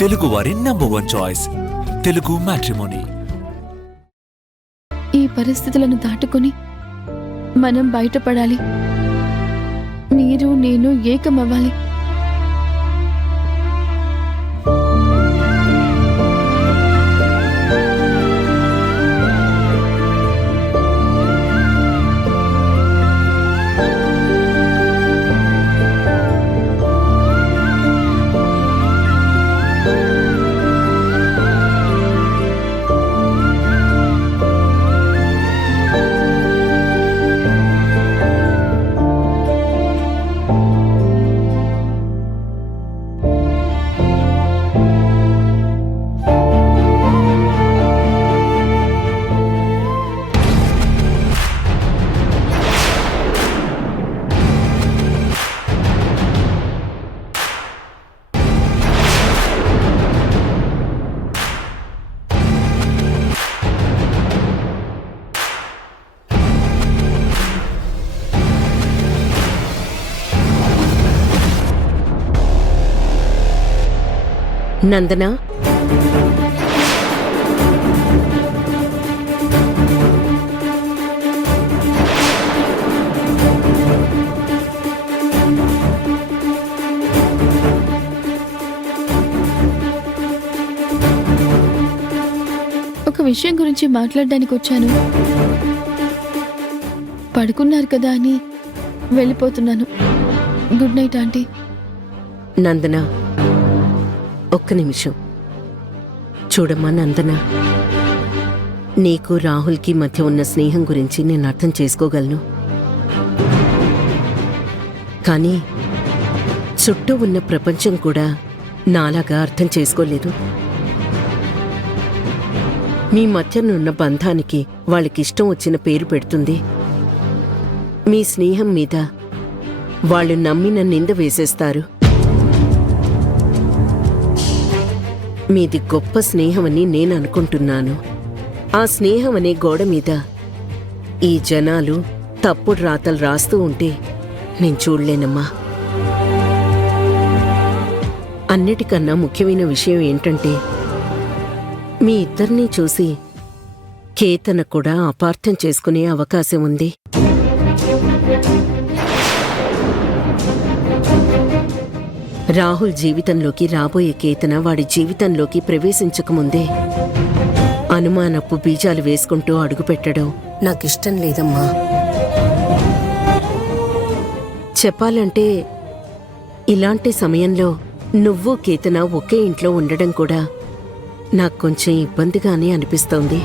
తెలుగువారి number 1 choice Telugu matrimony. ఈ పరిస్థితులను దాటుకొని మనం బయటపడాలి. మీరు నేను ఏకమవ్వాలి. నందనా, ఒక విషయం గురించి మాట్లాడడానికి వచ్చాను. పడుకున్నారు కదా అని వెళ్ళిపోతున్నాను. Good night aunty. నందనా, ఒక్క నిమిషం చూడమ్మా. నందనా, నీకు రాహుల్కి మధ్య ఉన్న స్నేహం గురించి నేను అర్థం చేసుకోగలను. కానీ చుట్టూ ఉన్న ప్రపంచం కూడా నాలాగా అర్థం చేసుకోలేదు. మీ మధ్యనున్న బంధానికి వాళ్ళకిష్టం వచ్చిన పేరు పెడుతుంది. మీ స్నేహం మీద వాళ్ళు నమ్మిన నింద వేసేస్తారు. మీది గొప్ప స్నేహమని నేను అనుకుంటున్నాను. ఆ స్నేహం అనే గోడ మీద ఈ జనాలు తప్పుడు రాతలు రాస్తూ ఉంటే నేను చూడలేనమ్మా. అన్నిటికన్నా ముఖ్యమైన విషయం ఏంటంటే, మీ ఇద్దరినీ చూసి కేతన కూడా అపార్థం చేసుకునే అవకాశం ఉంది. రాహుల్ జీవితంలోకి రాబోయే కేతన వాడి జీవితంలోకి ప్రవేశించకముందే అనుమానపు బీజాలు వేసుకుంటూ అడుగుపెట్టడం నాకిష్టం లేదమ్మా. చెప్పాలంటే ఇలాంటి సమయంలో నువ్వు కేతన ఒకే ఇంట్లో ఉండడం కూడా నాకు కొంచెం ఇబ్బందిగానే అనిపిస్తోంది.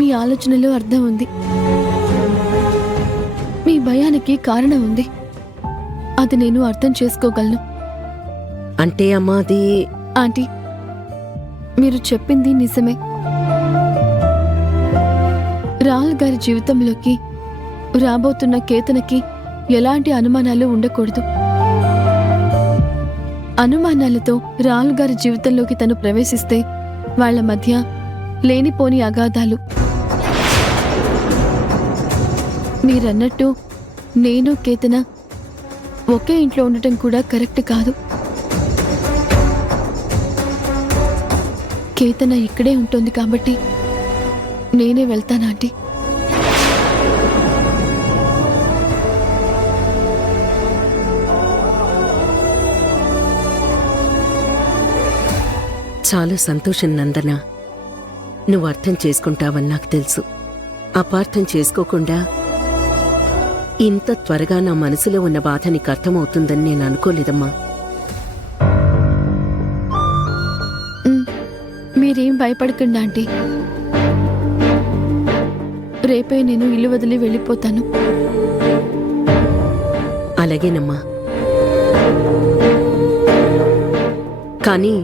మీ ఆలోచనలో అర్థం ఉంది. మీ భయానికి కారణం ఉంది. అది నేను అర్థం చేసుకోగలను. అంటే అమ్మా, అది ఆంటీ, మీరు చెప్పింది నిజమే. రాహుల్ గారి జీవితంలోకి రాబోతున్న కేతనకి ఎలాంటి అనుమానాలు ఉండకూడదు. అనుమానాలతో రాహుల్ గారి జీవితంలోకి తను ప్రవేశిస్తే వాళ్ల మధ్య లేనిపోని అగాధాలు. మీరన్నట్టు నేను కేతన ఒకే ఇంట్లో ఉండటం కూడా కరెక్ట్ కాదు. కేతన ఇక్కడే ఉంటుంది కాబట్టి నేనే వెళ్తాను ఆంటీ. చాలా సంతోషం నందన. నువ్వు అర్థం చేసుకుంటావని నాకు తెలుసు. అపార్థం చేసుకోకుండా ఇంత త్వరగా నా మనసులో ఉన్న బాధ నీకు అర్థమవుతుందని నేను అనుకోలేదమ్మా. మీరేం భయపడకండి ఆంటీ. రేపే నేను ఇల్లు వదిలి వెళ్ళిపోతాను. అలాగేనమ్మా. కానీ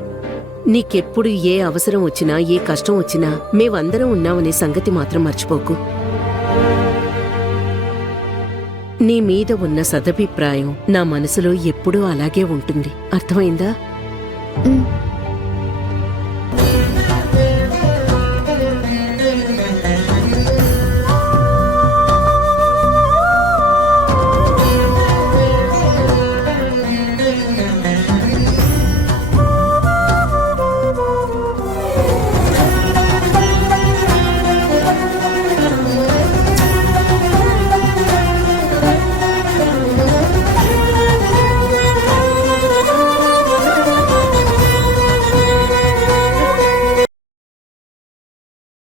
నీకెప్పుడు ఏ అవసరం వచ్చినా, ఏ కష్టం వచ్చినా మేమందరం ఉన్నామనే సంగతి మాత్రం మర్చిపోకు. నీ మీద ఉన్న సదభిప్రాయం నా మనసులో ఎప్పుడూ అలాగే ఉంటుంది. అర్థమైందా?